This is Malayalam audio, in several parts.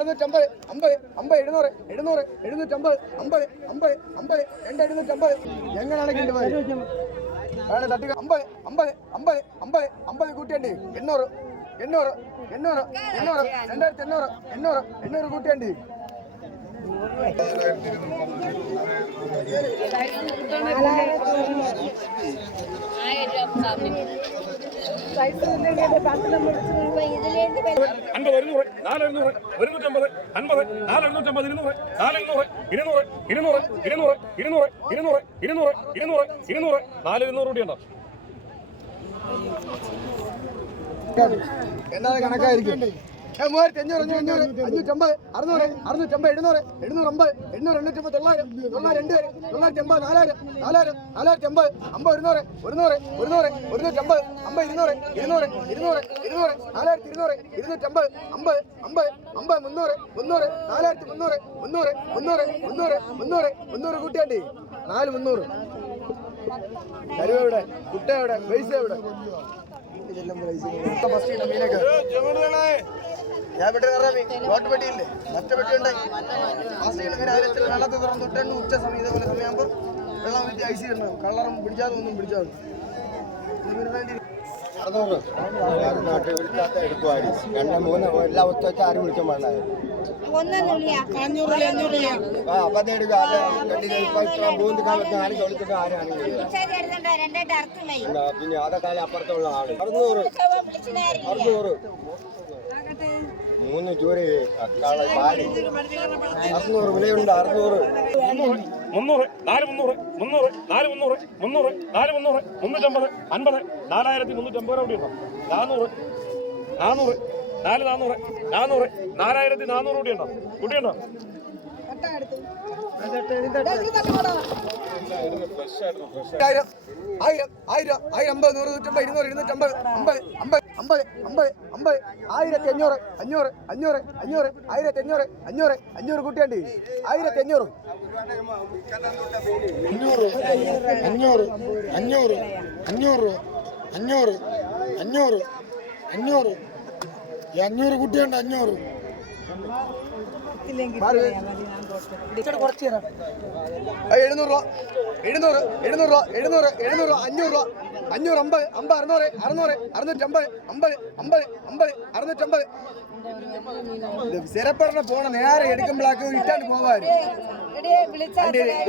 അറുന്നൂറ്റമ്പത് അമ്പത് അമ്പത് എഴുന്നൂറ് എഴുന്നൂറ് എഴുന്നൂറ്റമ്പത് അമ്പത് അമ്പത് അമ്പത് രണ്ട് എഴുന്നൂറ്റമ്പത്. എങ്ങനെയാണെങ്കിൽ വേണം തട്ടുക അമ്പത് അമ്പത് അമ്പത് അമ്പത് അമ്പത് കൂട്ടിയണ്ടി. എണ്ണൂറ് എണ്ണൂറ് എണ്ണൂറ് എണ്ണൂറ് രണ്ടായിരത്തി എണ്ണൂറ് എണ്ണൂറ് എണ്ണൂറ് കൂട്ടിയേണ്ടി. അൻപത് ഒരുന്നൂറ് നാല് ഒരുന്നൂറ്റമ്പത് അൻപത് നാല് ഇരുന്നൂറ് നാല് ഇരുന്നൂറ് ഇരുന്നൂറ് ഇരുന്നൂറ് ഇരുന്നൂറ് ഇരുന്നൂറ് ഇരുന്നൂറ് ഇരുന്നൂറ് ഇരുന്നൂറ് നാല് ഇരുന്നൂറ് കൂടിയുണ്ടോ എന്നാ കണക്കായിരിക്കും. മൂവായിരത്തി അഞ്ഞൂറ് അഞ്ഞൂറ് അഞ്ഞൂറ് അഞ്ഞൂറ്റമ്പത് അറുന്നൂറ് അറുന്നൂറ്റമ്പത് എഴുന്നൂറ് എഴുന്നൂറ് അമ്പത് എണ്ണൂറ് എണ്ണൂറ്റമ്പത് തൊള്ളായിരം തൊള്ളായിരം രണ്ട് പേര് തൊള്ളായിരത്തി അമ്പത് നാലായിരം നാലായിരം നാലായിരത്തി അമ്പത് അമ്പത് ഒരുന്നൂറ് ഒരുന്നൂറ് ഒരുന്നൂറ് ഒരുന്നൂറ്റമ്പത് അമ്പത് ഇരുന്നൂറ് ഇരുന്നൂറ് ഇരുന്നൂറ് ഇരുന്നൂറ് നാലായിരത്തി ഇരുന്നൂറ് ഇരുന്നൂറ്റമ്പത് അമ്പത് അമ്പത് അമ്പത് മുന്നൂറ് മുന്നൂറ് നാലായിരത്തി മുന്നൂറ് മുന്നൂറ് മുന്നൂറ് നാല് മുന്നൂറ്. കരുവ എവിടെ പൈസ എവിടെ? ഉച്ച സമയം ഇതേപോലെ കളറും ഒന്നും പിടിച്ചാതെ മൂന്ന് എല്ലാ ഒത്തൊച്ച ആരും വിളിക്കാൻ പാടില്ലായിരുന്നു പിന്നെ അതൊക്കെ അപ്പുറത്തുള്ള ആൾ. അറുന്നൂറ്. അറുന്നൂറ്. മൂന്ന് ചൂര് അറുന്നൂറ് വിലയുണ്ട് അറുന്നൂറ്. മുന്നൂറ് നാല് മുന്നൂറ് മുന്നൂറ് നാല് മുന്നൂറ് മുന്നൂറ് നാല് മുന്നൂറ് മുന്നൂറ്റമ്പത് അൻപത് നാലായിരത്തി മുന്നൂറ്റമ്പത് അവിടെ ഉണ്ടോ? നാനൂറ് നാനൂറ്. നാല് നാനൂറ് നാനൂറ് നാലായിരത്തി നാനൂറ് കൂടി ഉണ്ടോ ആയിരം ആയിരം ആയിരം ആയിരം അമ്പത് നൂറ് നൂറ്റമ്പത് ഇരുന്നൂറ് ഇരുന്നൂറ്റമ്പത് അമ്പത് അമ്പത് അമ്പത് അമ്പത് അമ്പത് ആയിരത്തി അഞ്ഞൂറ് അഞ്ഞൂറ് അഞ്ഞൂറ് അഞ്ഞൂറ് ആയിരത്തി അഞ്ഞൂറ് അഞ്ഞൂറ് അഞ്ഞൂറ് കൂട്ടിയാണ്ടി ആയിരത്തി അഞ്ഞൂറ് അഞ്ഞൂറ് അഞ്ഞൂറ് അഞ്ഞൂറ് അഞ്ഞൂറ് അഞ്ഞൂറ് അഞ്ഞൂറ് അഞ്ഞൂറ് അഞ്ഞൂറ് കുട്ടിയുണ്ട് അഞ്ഞൂറ്. എഴുന്നൂറ് രൂപ. എഴുന്നൂറ് എഴുന്നൂറ് രൂപ എഴുന്നൂറ് എഴുന്നൂറ് രൂപ അഞ്ഞൂറ് രൂപ. അഞ്ഞൂറ് അമ്പത് അമ്പത് അറുന്നൂറ് അറുന്നൂറ് അറുന്നൂറ്റമ്പത് അമ്പത് അമ്പത് അമ്പത് അറുന്നൂറ്റമ്പത്. സ്ഥിരപ്പെടണ പോണ നേരെ എടുക്കുമ്പോഴാക്ക് ഇട്ടാണ്ട് പോവാറ്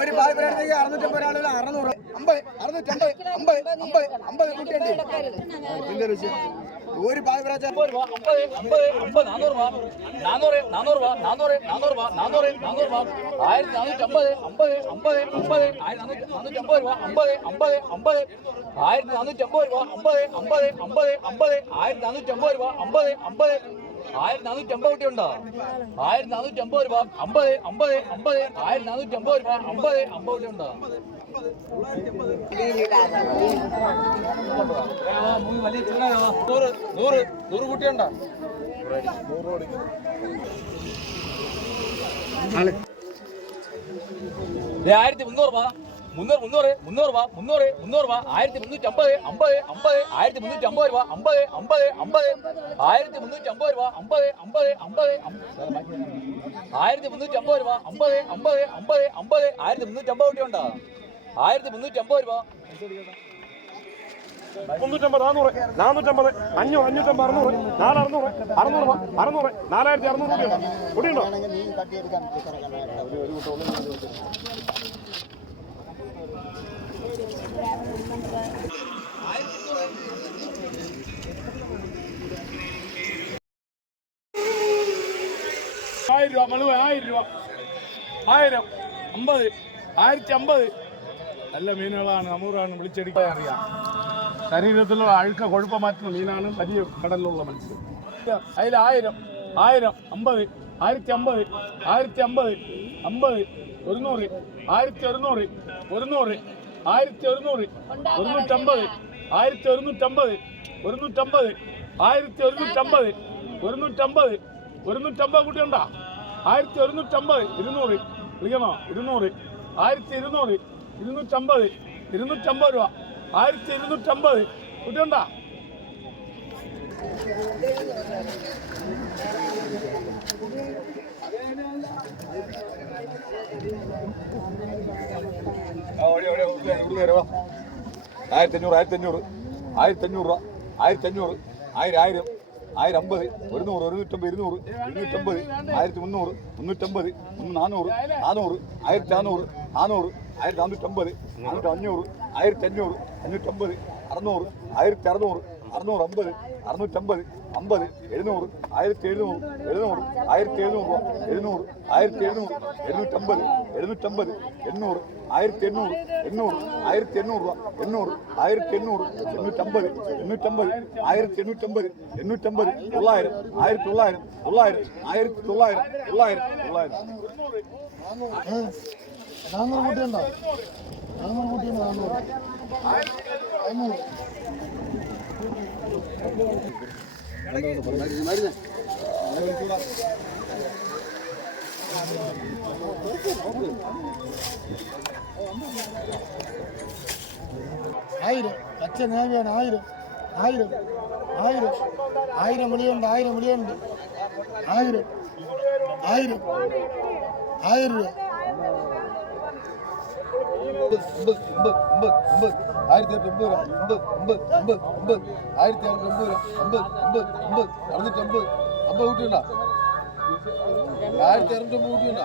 ഒരു പായ്പരത്തേക്ക് അറുന്നൂറ്റമ്പത് ആളുകൾ അറുന്നൂറ് അമ്പത് അറുന്നൂറ്റമ്പത് അമ്പത് അമ്പത് അമ്പത് കുട്ടിയുണ്ട്. എന്താ രുചി ഒരു പായ്പരാച്ച അമ്പത് അമ്പത് അമ്പത് നാനൂറ് രൂപ ആയിരത്തി നാനൂറ്റി അമ്പത് അമ്പത് ആയിരത്തി നാനൂറ്റി അമ്പത് അമ്പത് അമ്പത് ആയിരത്തി നാനൂറ്റി അമ്പത് രൂപ അമ്പത് അമ്പത് അമ്പത് അമ്പത് ആയിരത്തി നാനൂറ്റി അമ്പത് രൂപ ആയിരത്തി നാനൂറ്റി അമ്പത് കുട്ടിയുണ്ടോ ആയിരത്തി നാനൂറ്റി അമ്പത് രൂപ അമ്പത് അമ്പത് അമ്പത് ആയിരത്തി നാനൂറ്റി അമ്പത് രൂപ അമ്പത് അമ്പത് കുട്ടിയുണ്ടോ വലിയ നൂറ് നൂറ് നൂറ് കുട്ടിയുണ്ടോ ആയിരത്തി മുന്നൂറ് രൂപ മുന്നൂറ് മുന്നൂറ് മുന്നൂറ് രൂപ മുന്നൂറ് മുന്നൂറ് രൂപ ആയിരത്തി മുന്നൂറ്റി അമ്പത് അമ്പത് അമ്പത്. ആയിരത്തി മുന്നൂറ്റി അമ്പത് രൂപ അമ്പത് അമ്പത് അമ്പത്. ആയിരത്തി മുന്നൂറ്റി അമ്പത് രൂപ അമ്പത് അമ്പത് അമ്പത് ആയിരത്തി മുന്നൂറ്റി രൂപ അമ്പത് അമ്പത് അമ്പത് അമ്പത്. ആയിരത്തി മുന്നൂറ്റി അമ്പത് കുട്ടി ഉണ്ടോ ആയിരത്തി മുന്നൂറ്റി അമ്പത് രൂപ. മുന്നൂറ്റമ്പത് നാനൂറ് നാനൂറ്റമ്പത് അഞ്ഞൂറ് അഞ്ഞൂറ്റമ്പത് അറുന്നൂറ് നാല് അറുന്നൂറ് അറുന്നൂറ് രൂപ നാലായിരത്തി അറുന്നൂറ് ആയിരം രൂപ മളുവ ആയിരം രൂപ. ആയിരം അമ്പത് ആയിരത്തി അമ്പത്. നല്ല മീനുകളാണ് അമൂറാണ് വിളിച്ചെടുക്കാൻ അറിയാം. ശരീരത്തിലുള്ള അഴുക്ക കൊഴുപ്പ മാറ്റുന്ന മീനാണ് വലിയ കടലിലുള്ള മത്സ്യം. അതിൽ ആയിരം ആയിരം അമ്പത് ആയിരത്തി അമ്പത് ആയിരത്തി അമ്പത് അമ്പത് ഒരുന്നൂറ് ആയിരത്തി ഒരുന്നൂറ് ഒരുന്നൂറ് ആയിരത്തി ഒരുന്നൂറ് ഒരുന്നൂറ്റമ്പത് ആയിരത്തി ഒരുന്നൂറ്റമ്പത് ഒരുന്നൂറ്റമ്പത് ആയിരത്തി ഒരുന്നൂറ്റമ്പത് ഒരുന്നൂറ്റമ്പത് ഒരുന്നൂറ്റമ്പത് കൂട്ടി ഉണ്ടാ ആയിരത്തി ഒരുന്നൂറ്റമ്പത് ഇരുന്നൂറ് വിളിക്കണോ? ഇരുന്നൂറ് ആയിരത്തി ഇരുന്നൂറ് ഇരുന്നൂറ്റമ്പത് ഇരുന്നൂറ്റമ്പത് രൂപ. ആയിരത്തി ഇരുന്നൂറ്റമ്പത്. കുട്ടിയുണ്ടാ ആയിരത്തി അഞ്ഞൂറ് ആയിരത്തി അഞ്ഞൂറ് ആയിരത്തി അഞ്ഞൂറ് രൂപ. ആയിരത്തി അഞ്ഞൂറ് ആയിരം ആയിരം ആയിരം അമ്പത് ഒരുന്നൂറ് ഒരുന്നൂറ്റമ്പത് ഇരുന്നൂറ് ഇരുന്നൂറ്റമ്പത് ആയിരത്തി മുന്നൂറ് മുന്നൂറ്റമ്പത് നാനൂറ് നാനൂറ് ആയിരത്തി നാനൂറ് നാനൂറ് ആയിരത്തി നാനൂറ്റമ്പത് നാനൂറ്റി അഞ്ഞൂറ് ആയിരത്തി അഞ്ഞൂറ് അഞ്ഞൂറ്റമ്പത് അറുന്നൂറ് ആയിരത്തി അറുന്നൂറ് അറുന്നൂറ് അമ്പത് അറുന്നൂറ്റമ്പത് അമ്പത് എഴുന്നൂറ് ആയിരത്തി എഴുന്നൂറ് എഴുന്നൂറ് ആയിരത്തി എഴുന്നൂറ് രൂപ എഴുന്നൂറ് ആയിരത്തി എഴുന്നൂറ് എഴുന്നൂറ്റമ്പത് എഴുന്നൂറ്റമ്പത് എണ്ണൂറ് ആയിരത്തി എണ്ണൂറ് എണ്ണൂറ് ആയിരത്തി എണ്ണൂറ് രൂപ എണ്ണൂറ് ആയിരത്തി എണ്ണൂറ് എണ്ണൂറ്റമ്പത് എണ്ണൂറ്റമ്പത് ആയിരത്തി എണ്ണൂറ്റമ്പത് എണ്ണൂറ്റമ്പത് തൊള്ളായിരം ആയിരത്തി തൊള്ളായിരം തൊള്ളായിരം ആയിരത്തി തൊള്ളായിരം തൊള്ളായിരം തൊള്ളായിരം. നാന്നൂറ് ഉണ്ടോ? നാന്നൂറ് നാന്നൂറ് നാന്നൂറ് ആയിരം. പച്ച നേവിയാണ് ആയിരം. ആയിരം. ആയിരം. ആയിരം വിളിയുണ്ട് ആയിരം വിളിയുണ്ട്. ആയിരം. ആയിരം. ആയിരം രൂപ. ആയിരത്തി എട്ട് ഒമ്പത് ഒമ്പത് ഒമ്പത് ഒമ്പത് ഒമ്പത് ആയിരത്തി അറുന്നൂറ്റി ഒമ്പത് ഒമ്പത് ഒമ്പത് ഒമ്പത് അറുന്നൂറ്റി അമ്പത് അമ്പത് കൂട്ടിയുണ്ടോ ആയിരത്തി അറുന്നൂറ്റി ഒമ്പത് കൂട്ടിയുണ്ടോ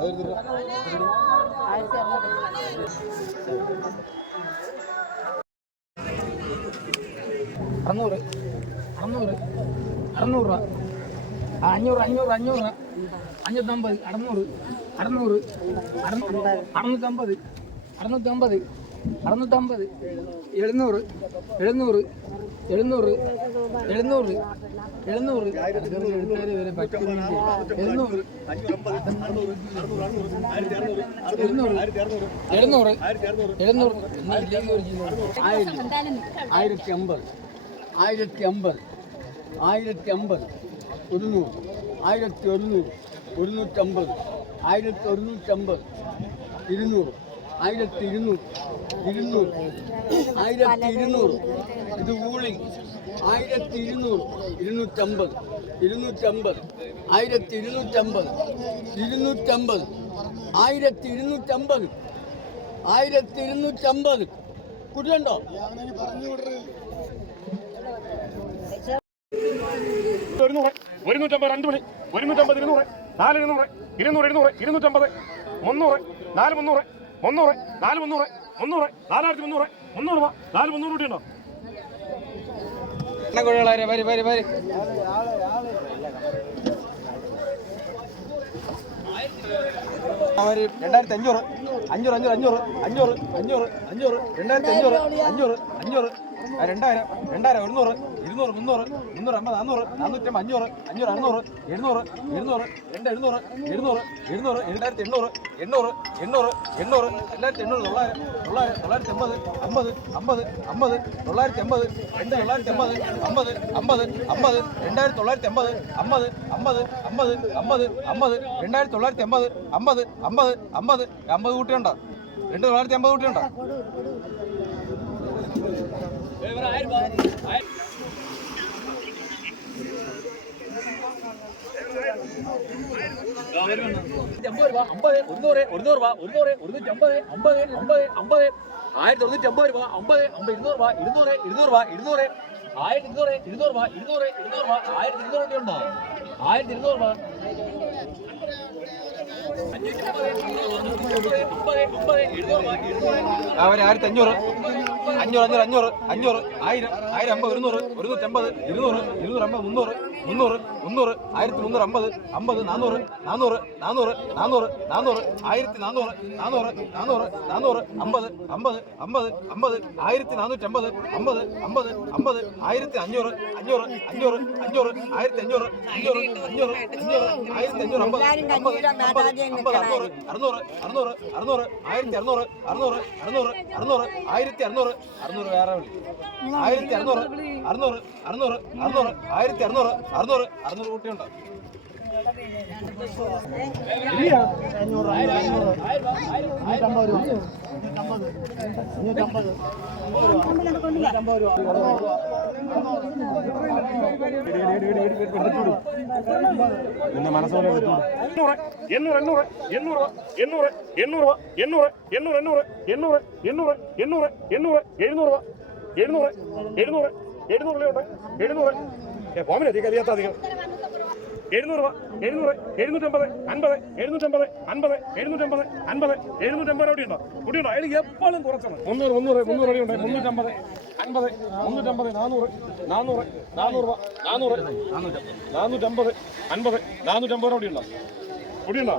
ആയിരത്തി അറുന്നൂറ് അറുന്നൂറ് അറുന്നൂറ് രൂപ. അഞ്ഞൂറ് അഞ്ഞൂറ് അഞ്ഞൂറ്. അഞ്ഞൂറ്റമ്പത് അറുന്നൂറ് അറുന്നൂറ് അറുന്നൂറ് അറുന്നൂറ്റമ്പത് അറുന്നൂറ്റമ്പത് അറുന്നൂറ്റമ്പത് എഴുന്നൂറ് എഴുന്നൂറ് എഴുന്നൂറ് എഴുന്നൂറ് എഴുന്നൂറ്. എഴുന്നൂറ് എഴുന്നൂറ് എഴുന്നൂറ് എഴുന്നൂറ്. എഴുന്നൂറ് ആയിരം ആയിരത്തി അമ്പത് ആയിരത്തി അമ്പത് ആയിരത്തി അമ്പത്. ഒരുന്നൂറ് ആയിരത്തി ഒരുന്നൂറ് ഒരുന്നൂറ്റമ്പത് ആയിരത്തി ഒരുന്നൂറ്റമ്പത് ഇരുന്നൂറ് ആയിരത്തി ഇരുന്നൂറ് ഇരുന്നൂറ് ആയിരത്തി ഇരുന്നൂറ് ഇത് ഊളി ആയിരത്തി ഇരുന്നൂറ് ഇരുന്നൂറ്റമ്പത് ഇരുന്നൂറ്റമ്പത് ആയിരത്തി ഇരുന്നൂറ്റമ്പത് ഇരുന്നൂറ്റമ്പത് ആയിരത്തി ഇരുന്നൂറ്റമ്പത് ആയിരത്തി ഇരുന്നൂറ്റമ്പത് കുടിയുണ്ടോ ഒരുന്നൂറ് ഒരുന്നൂറ്റമ്പത് രണ്ട് മണി ഒരുന്നൂറ്റമ്പത് ഇരുന്നൂറ്. നാല് ഇരുന്നൂറ്. ഇരുന്നൂറ് ഇരുന്നൂറ്. ഇരുന്നൂറ്റമ്പത്. മുന്നൂറ്. നാല് മുന്നൂറ്. മുന്നൂറ്. നാല് മുന്നൂറ്. മുന്നൂറ്. നാലായിരത്തി മുന്നൂറ്. മുന്നൂറ് രൂപ. നാല് മുന്നൂറ് കൂട്ടിയുണ്ടോ? വരി വരി വരി രണ്ടായിരത്തി അഞ്ഞൂറ്. അഞ്ഞൂറ് അഞ്ഞൂറ് അഞ്ഞൂറ്. അഞ്ഞൂറ് അഞ്ഞൂറ് അഞ്ഞൂറ്. രണ്ടായിരത്തി അഞ്ഞൂറ് അഞ്ഞൂറ് അഞ്ഞൂറ്. രണ്ടായിരം രണ്ടായിരം ഒരുന്നൂറ്. ഇരുന്നൂറ് മുന്നൂറ് മുന്നൂറ് അമ്പത് നാന്നൂറ് നാനൂറ്റമ്പത് അഞ്ഞൂറ് അഞ്ഞൂറ് അറുന്നൂറ് എഴുന്നൂറ് എഴുന്നൂറ് രണ്ട് എഴുന്നൂറ് എഴുന്നൂറ് എഴുന്നൂറ് രണ്ടായിരത്തി എണ്ണൂറ് എണ്ണൂറ് എണ്ണൂറ് എണ്ണൂറ് രണ്ടായിരത്തി എണ്ണൂറ് തൊള്ളായിരം തൊള്ളായിരം തൊള്ളായിരത്തി അമ്പത് അമ്പത് അമ്പത് അമ്പത് തൊള്ളായിരത്തി അമ്പത് രണ്ട് തൊള്ളായിരത്തി അമ്പത് അമ്പത് അമ്പത് അമ്പത് രണ്ടായിരത്തി തൊള്ളായിരത്തി അമ്പത് അമ്പത് അമ്പത് അമ്പത് അമ്പത് അമ്പത് രണ്ടായിരത്തി തൊള്ളായിരത്തി അമ്പത് അമ്പത് അമ്പത് അമ്പത് അമ്പത് കൂട്ടിയുണ്ടോ രണ്ട് തൊള്ളായിരത്തി അമ്പത് കൂട്ടിയുണ്ടോ അമ്പത് രൂപ അമ്പത് ഒരുന്നൂറ് ഒരുന്നൂറ് രൂപ ഒരുന്നൂറ് ഒരുന്നൂറ്റി അമ്പത് അമ്പത് അമ്പത് അമ്പത് ആയിരത്തി രൂപ അമ്പത് അമ്പത് ഇരുന്നൂറ് രൂപ ഇരുന്നൂറ് ഇരുന്നൂറ് രൂപ ഇരുന്നൂറ് ആയിരത്തി ഇരുന്നൂറ് ഇരുന്നൂറ് രൂപ ഇരുന്നൂറ് ഇരുന്നൂറ് രൂപ ആയിരത്തി ഇരുന്നൂറ് രൂപ ഉണ്ടോ ആയിരത്തി ഇരുന്നൂറ് രൂപ അവർ ആയിരത്തി അഞ്ഞൂറ് അഞ്ഞൂറ് അഞ്ഞൂറ് അഞ്ഞൂറ് അഞ്ഞൂറ് ആയിരം ആയിരം അമ്പത് ഇരുന്നൂറ് ഒരുന്നൂറ്റി അമ്പത് ഇരുന്നൂറ് ഇരുന്നൂറ് അമ്പത് മുന്നൂറ് മുന്നൂറ് മുന്നൂറ് ആയിരത്തി മുന്നൂറ് അമ്പത് അമ്പത് നാനൂറ് നാനൂറ് നാനൂറ് നാനൂറ് നാനൂറ് ആയിരത്തി നാനൂറ് നാനൂറ് നാനൂറ് നാനൂറ് അമ്പത് അമ്പത് അമ്പത് അമ്പത് ആയിരത്തി നാനൂറ്റമ്പത് അമ്പത് അമ്പത് അമ്പത് ആയിരത്തി അഞ്ഞൂറ് അഞ്ഞൂറ് അഞ്ഞൂറ് അഞ്ഞൂറ് ആയിരത്തി അഞ്ഞൂറ് അഞ്ഞൂറ് അഞ്ഞൂറ് അഞ്ഞൂറ് ആയിരത്തി അഞ്ഞൂറ് അമ്പത് അമ്പത് അമ്പത് അമ്പത് അറുന്നൂറ് അറുന്നൂറ് അറുന്നൂറ് അറുന്നൂറ് ആയിരത്തി അറുന്നൂറ് അറുന്നൂറ് അറുന്നൂറ് അറുന്നൂറ് ആയിരത്തി അറുന്നൂറ് അറുന്നൂറ് വേറെ വിളി. ആയിരത്തി അറുന്നൂറ് അറുന്നൂറ് അറുന്നൂറ് അറുന്നൂറ് ആയിരത്തി അറുന്നൂറ് അറുന്നൂറ് അറുന്നൂറ് കൂട്ടിയുണ്ടോ എണ്ണൂറ് എണ്ണൂറ് എണ്ണൂറ് എണ്ണൂറ് എണ്ണൂറ് എണ്ണൂറ് എണ്ണൂറ് എണ്ണൂറ് എണ്ണൂറ് എണ്ണൂറ് എണ്ണൂറ് എണ്ണൂറ് എണ്ണൂറ് എഴുന്നൂറ് എഴുന്നൂറ് എഴുന്നൂറ് എഴുന്നൂറ് എഴുന്നൂറ് ഏ അറിയാത്ത അധികം എഴുന്നൂറ് രൂപ എഴുന്നൂറ് എഴുന്നൂറ്റമ്പത് അൻപത് എഴുന്നൂറ്റമ്പത് അൻപത് എഴുന്നൂറ്റമ്പത് അൻപത് എഴുന്നൂറ്റമ്പത് അവിടെ ഉണ്ടോ? ഇവിടെ ഉണ്ടോ? അതിൽ എപ്പോഴും കുറച്ചാണ് മുന്നൂറ് മുന്നൂറ് മുന്നൂറ് അടി ഉണ്ടോ. മുന്നൂറ്റമ്പത് അൻപത് മുന്നൂറ്റമ്പത് നാനൂറ് നാനൂറ് നാനൂറ് രൂപ നാനൂറ് നാനൂറ്റമ്പത് അൻപത് നാനൂറ്റമ്പത് അവിടെ ഉണ്ടോ? ഇവിടെ ഉണ്ടോ?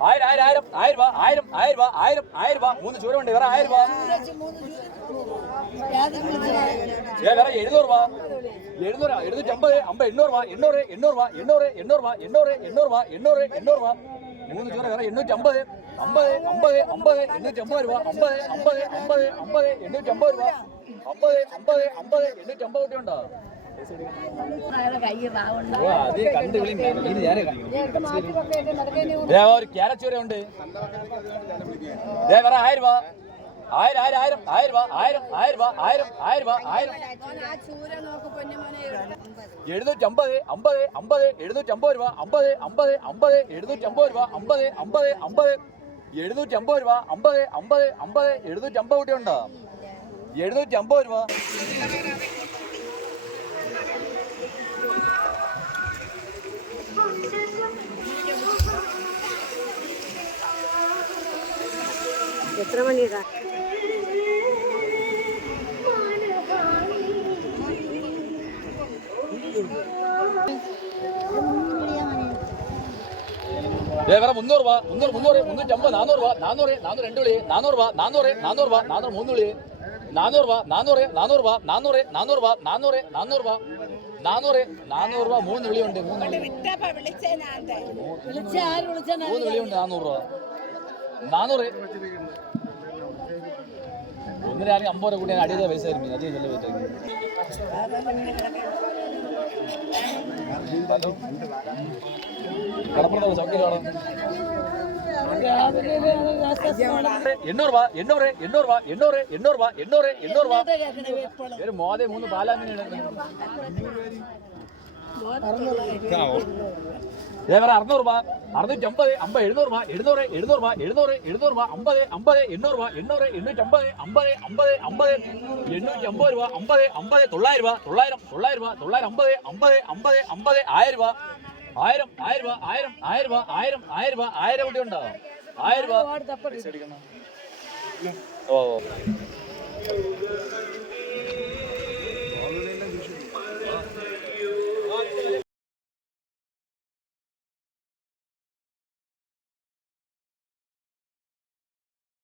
ആയിരം ആയിരം ആയിരം ആയിരം രൂപ ആയിരം ആയിരം രൂപ ആയിരം ആയിരം രൂപ. മൂന്ന് ചൂരമുണ്ട് വേറെ ആയിരം രൂപ. വേറെ എഴുന്നൂറ് രൂപ. എഴുന്നൂറ് എഴുന്നൂറ്റമ്പത് അമ്പത് എണ്ണൂറ് രൂപ എണ്ണൂറ് എണ്ണൂറ് രൂപ എണ്ണൂറ് എണ്ണൂറ് രൂപ എണ്ണൂറ് എണ്ണൂറ് രൂപ എണ്ണൂറ് എണ്ണൂറ് രൂപ. മൂന്ന് ചൂര വേറെ എണ്ണൂറ്റമ്പത് അമ്പത് അമ്പത് അമ്പത് എണ്ണൂറ്റമ്പത് രൂപ അമ്പത് അമ്പത് അമ്പത് അമ്പത് എണ്ണൂറ്റമ്പത് രൂപ. അമ്പത് അമ്പത് അമ്പത് എണ്ണൂറ്റമ്പത് രൂപ ഉണ്ടോ ഒരു ക്യാരറ്റ് ഉണ്ട്. ദേ വേറെ ആയിരം രൂപ. ആയിരം ആയിരം ആയിരം ആയിരം രൂപ ആയിരം ആയിരം രൂപ ആയിരം ആയിരം രൂപ ആയിരം. എഴുന്നൂറ്റമ്പത് അമ്പത് അമ്പത് എഴുന്നൂറ്റമ്പത് രൂപ അമ്പത് അമ്പത് അമ്പത് എഴുന്നൂറ്റമ്പത് രൂപ അമ്പത് അമ്പത് അമ്പത്. എഴുന്നൂറ്റമ്പത് രൂപ അമ്പത് അമ്പത് അമ്പത്. എഴുന്നൂറ്റമ്പത് കുട്ടി ഉണ്ടോ എഴുന്നൂറ്റമ്പത് രൂപ. എത്ര മണിയതാ വേറെ മുന്നൂറ് രൂപ മുന്നൂറ് മുന്നൂറ് മുന്നൂറ്റമ്പത് നാനൂറ് രൂപ നാനൂറ് നാനൂറ് രണ്ട് വിളി. നാനൂറ് രൂപ നാനൂറ് നാനൂറ് രൂപ നാനൂറ് മൂന്ന് വിളി. നാനൂറ് രൂപ നാനൂറ് നാനൂറ് രൂപ നാനൂറ് നാനൂറ് രൂപ നാനൂറ് നാനൂറ് രൂപ നാനൂറ് നാനൂറ് രൂപ മൂന്ന് വിളിയുണ്ട് മൂന്ന് മൂന്ന് വിളിയുണ്ട് നാനൂറ് രൂപ നാനൂറ് ഒന്നിനാണെങ്കിൽ അമ്പത് കൂടി ഞാൻ അടിയത പൈസ വരുമ്പോൾ അധികം ചെല്ലു പറ്റും കടപ്പുറത്ത് സൗകര്യമാണ് എണ്ണൂറ് എണ്ണൂറ് എണ്ണൂറ് എണ്ണൂറ് എണ്ണൂറ് എണ്ണൂറ് എണ്ണൂറ് ഒരു മോദേ മൂന്ന് പാലാമിനുണ്ട് ഇതേവരെ അറുന്നൂറ് രൂപ അറുന്നൂറ്റമ്പത് അമ്പത് എഴുന്നൂറ് രൂപ എഴുന്നൂറ് എഴുന്നൂറ് രൂപ എഴുന്നൂറ് എഴുന്നൂറ് രൂപ അമ്പത് അമ്പത് എണ്ണൂറ് രൂപ എണ്ണൂറ് എണ്ണൂറ്റമ്പത് അമ്പത് അമ്പത് അമ്പത് എണ്ണൂറ്റി അമ്പത് രൂപ അമ്പത് അമ്പത് തൊള്ളായിരം രൂപ തൊള്ളായിരം തൊള്ളായിരം രൂപ തൊള്ളായിരം അമ്പത് അമ്പത് അമ്പത് അമ്പത് ആയിരം രൂപ ആയിരം ആയിരം രൂപ ആയിരം ആയിരം രൂപ ആയിരം ആയിരം രൂപ ആയിരം കൂടി ഉണ്ടോ? ആയിരം രൂപ. ഓ.